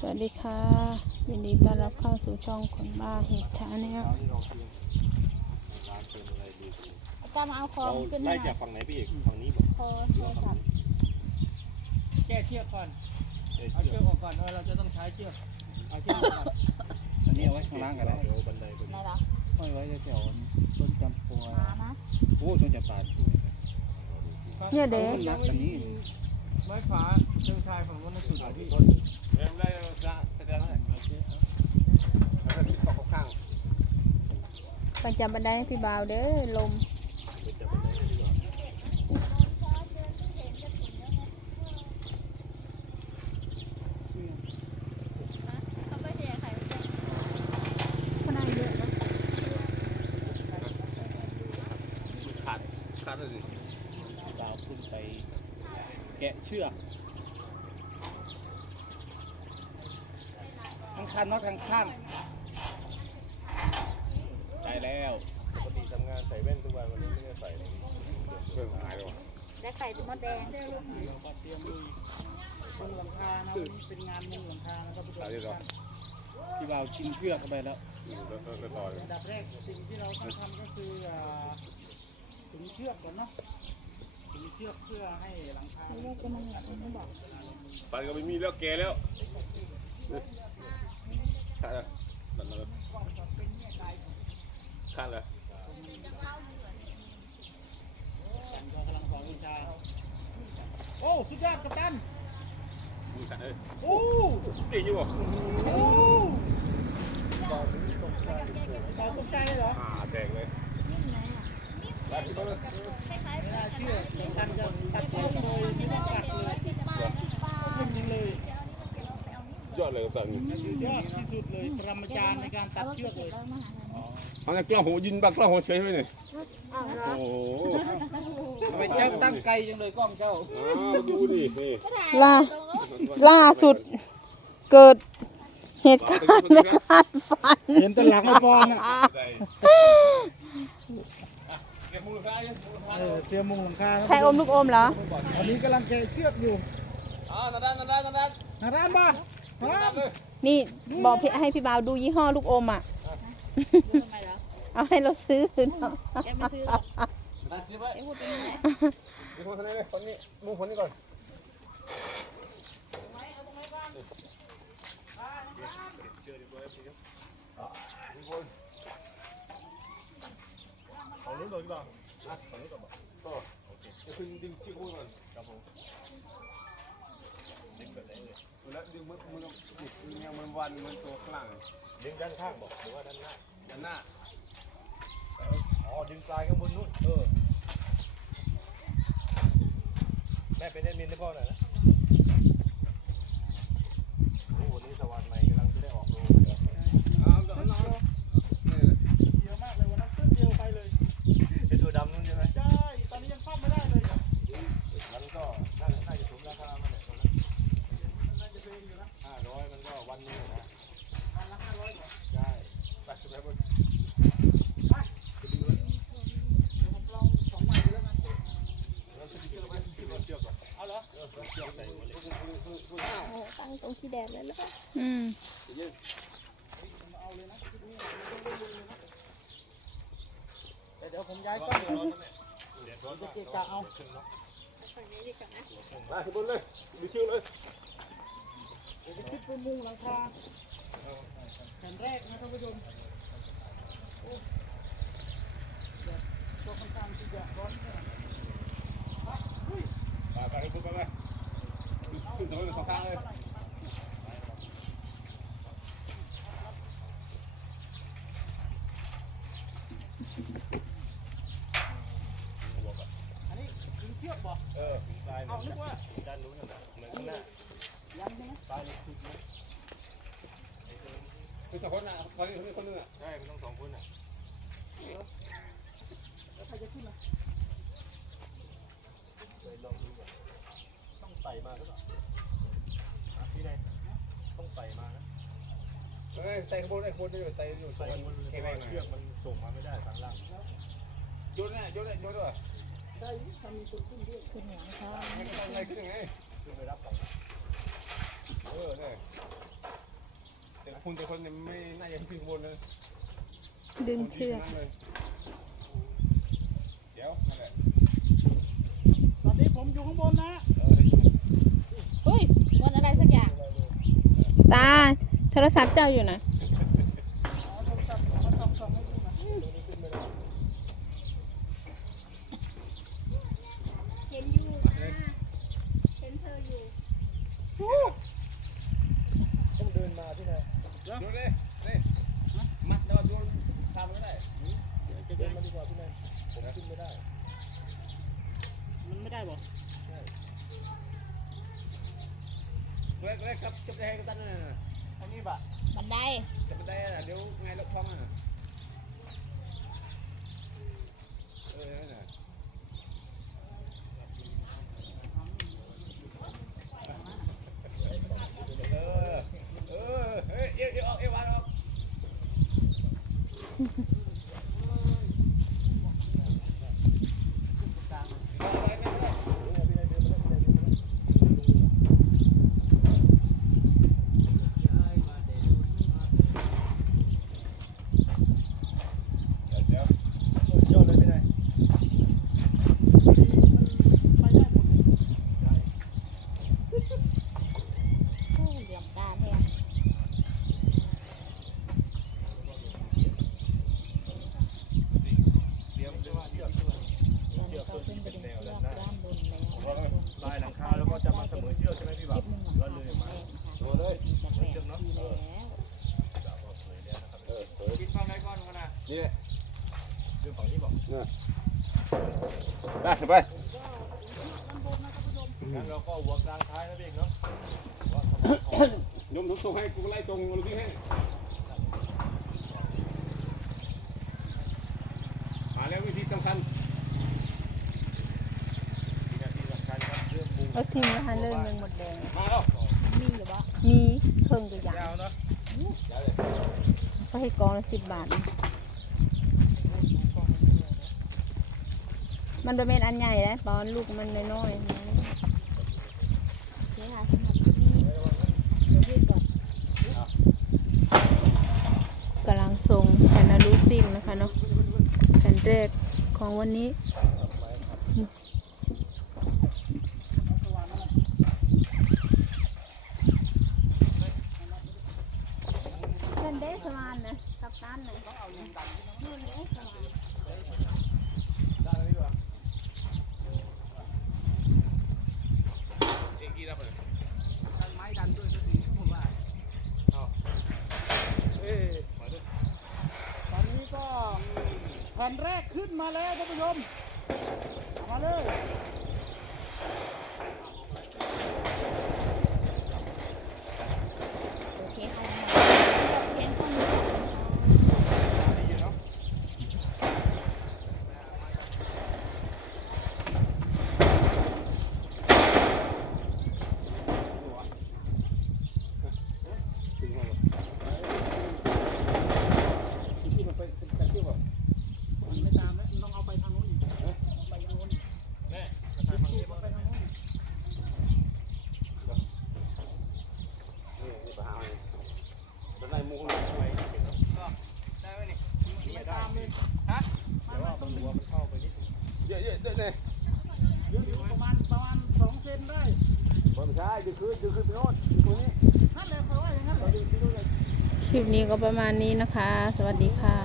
สวัสดีค่ะ ยินดีต้อนรับเข้าสู่ช่องคนบ้าเห็ดชาแนลอาจารย์มาเอาของเราขึ้นไล่ให้หน่จาอกยฝั่งไหนไปอีกฝั่งนี้บอกโทรโทรศัพท์แก้เชือกก่อน เอ้ยเอาเชืเชืออกกออกก่อนเออเราจะต้องใช้เชือก เอาเชือกออกก่อนอันนี้เอาไว้ข้างล่างก็ได้เดี๋ยวบันไดไปไหนเหรอห้อยไว้แถวต้นจำปัวหานะโอ้ต้นจำปาสวยเนี่ยเด็กมันนักอันนี้ ไม้ฝาเชิงชายฝั่งนู้นสุดอะพี่เริ่มได้เราจะแสดงแล้วแล้วก็ติดต่อข้างไปจับบันไดให้พี่บ่าวเด้อลมจะบันไดดีกว่าเขาไปเสียใครก็ได้เยอะนะขาดขาดเลยดาวขึ้นไป แกะเชือกข้างคันเนาะข้างข้างใช่แล้วปกติทำงานใส่แว่นทุกวันวันนี้ไม่ได้ใส่เพิ่มหายหรอได้ไข่มดแดงเราก็เตรียมมือมุงหลังคานะวันนี้เป็นงานมุงหลังคานะครับทุกคนหายเรียบร้อยที่บ่าวชิงเชือกเข้าไปแล้ว แล้วก็ต่อเลยอันดับแรกสิ่งที่เราต้องทำก็คืออ่าถึงเชือกก่อนเนาะ ถึงเชือกเพื่อให้หลังคาเรียกจะมาเนี่ยไม่บอกปันก็ไม่มีแล้วแกแล้วขาดแล้วตัดแล้วขาดแล้วฉันก็กำลังสอนวิชา โอ้สุดยอดกัปตันมึงขาดเลยโอ้เก่งอยู่บ่โอ้เราตกใจเลยเหรออ่าแตกเลย ยอดเลยไม่ต้องตัดยอดที่สุดเลยปรมาจารย์ในการตัดเชือกเลยแล้วมาหาเอาในกล้องผมยินบักกล้องผมเฉยไปเลยอ้าวเหรอโอ้โหทำไมเจ้าตั้งไกลจังเลยกล้องเจ้าดูดินี่ล่าล่าสุดเกิดเหตุการณ์ไม่คาดฝันเห็นแต่หลังไม่ปอนอะ เก็บมือซ้ายมือซ้ายเออเตรียมมุงหลังคาใครอมลูกอมเหรอ อันนี้กำลังแกะเชือกอยู่อ่านาด้านนาด้านนาด้านนาร้านบ้าฮะเลยนี่บอกพี่ให้พี่บ่าวดูยี่ห้อลูกอมอะ ทำไมเหรอเอาให้เราซื้อเนาะแกไม่ซื้อหรอกนาด้านคิดไว้แกพูดเป็นไงมีคนคนนี้เลยคนนี้มุงคนนี้ ก่อนของนู้นเลยดีกว่าอะของนู้นก่อนบอกก็โอเคจะคือดึงที่คู่ก่อนครับผมดึงแบบไหนเลยแล้วดึงมือมือดึงยังมันวันมันตัวข้างหลังดึงด้านข้างบอกหรือว่าด้านหน้าด้านหน้าอ๋อดึงปลายข้างบนนู้นเออแม่เป็นแอดมินให้พ่อหน่อยนะ ตั้งตรงที่แดดเลยแล้วก็อืมเอาเลยนะแต่เดี๋ยวผมย้ายกล้องก่อนเดี๋ยวร้อนจะมากเกะกะเอาฝั่งนี้ดีกว่านะมาขึ้นบนเลยดูชื่อเลยเดี๋ยวจะขึ้นไปมุงหลังคาแผ่นแรกนะท่านผู้ชมโอ้เดี๋ยวตัวค่อนข้างที่จะร้อนหน่อยไปไปขึ้นไป ไปขึ้นสองสองข้างเลยอันนี้ถึงเชือกบอกเออถึงปลายเอานึกว่าด้านนู้นน่ะเหมือนข้างหน้ายังใช่ไมปลายนี่คือคือสองคนนึงอะใช่มันต้องสองคนอะแล้วใครจะขึ้นล่ะเลยลองดูก่อน ต้องไต่มาหรือเปล่าหาที่ไหนต้องไต่มานะเฮ้ยไต่ข้างบนไอ้คนจะอยู่ไต่อยู่ไต่บนแข็งแรงเชือกมันส่งมาไม่ได้ทางล่างโยนน่ะโยนน่ะโยนด้วยใช่ทำมีคนขึ้นด้วยขึ้นหลังคาให้ก็ต้องไงขึ้นยังไงขึ้นไปรับของเออเนี่ยคุณแต่คนเนี่ยไม่น่าจะขึ้นบนเลยดึงเชือกเดี๋ยวนั่นแหละตอนนี้ผมอยู่ข้างบนนะ เออได้อยู่ เฮ้ยวันอะไรสักอย่าง ตา โทรศัพท์เจ้าอยู่ไหนะอาโทรศัพท์มาส่องส่องให้ดูหน่อย เห็นอยู่นะเห็นเธออยู่ ต้องเดินมาที่ไหนดูดินี่มัดแล้วโยนทำไม่ได้เดินมาดีกว่าพี่นายผมขึ้นไม่ได้ มันไม่ได้บอก เล็กเล็กครับจะไปให้กันตั้งนั่นน่ะอันนี้บะบันไดจะไปได้น่ะเดี๋ยวไงรถคล้องอะเออนั่นน่ะเออเออเฮ้ยเอวเอวออกเอววานออก เดี๋ยวโยนเลยไปไหน ไปได้หมด โอ้เหลี่ยมตาแทน เตรียมเชือกเชือก เราก็ขึ้นไปดึงเชือกด้านบนแล้ว ลายหลังคาแล้วก็จะมาเสมอเชือกใช่ไหมพี่ ค บ่า ลิปหนึ่งของ ก็ เรา เลย แม่ มา ค่ะ โดนเลย มีจะแปดทีแล้ว กินฝั่งไหนก่อ นวะนะนี่ดูฝั่งนี้บอกได้ไปงั้นเราก็หัวกลางท้ายนะพี่เอกเนาะยมทุกส่งให้กูไล่ส่งลูกพี่ให้มาแล้ววิธีสำคัญวิธีสำคัญครับเรื่องปรุงเอาทีมละหันเลยเมืองหมดแดง มาแล้วมีหรือเปล่ามีเพิ่งตัวอย่างยาวเนาะยาวเลยก็ให้กองละสิบบาท มันเป็นอันใหญ่เลยปอนลูกมันน้อยๆนะโอเคค่ะสำหรับนี้เดี๋ยกำลังส่งแผ่นอลูซินนะคะเนาะแผ่นแรกของวันนี้ เล่นเดสวานนะกับตันนะนู่นเดสวาน ได้ไหมพี่วะ เอ็งกี่รับเลยไม้ดันด้วยก็ดีผมว่าเอ้ยมาด้วยตอนนี้ก็แผ่นแรกขึ้นมาแล้วท่านผู้ชมมาเลย โอเคค่ะเพียงเท่านี้ ดีอยู่เนาะ มันไม่ตามแล้วมันต้องเอาไปทางนู้นอีกเอาไปทางนู้น แม่มาถ่ายฝั่งนี้ เอา บ้าง ไปทางนู้น นี่นี่ปะหาเลยด้านในมุ้งเลยข้างในได้ไหมนี่ไม่ได้เลยฮะแต่ว่าบางหัวมันเข้าไปนิดนึง เยอะเยอะเยอะเลยเยอะอยู่ประมาณประมาณสองเซนได้ไม่ใช่ดึงขึ้นดึงขึ้นไปโน่นดึงตรงนี้นั่นแหละเพราะว่าอย่างนั้นแหละดึงขึ้นโน่นเลยคลิปนี้ก็ประมาณนี้นะคะ สวัสดีค่ะ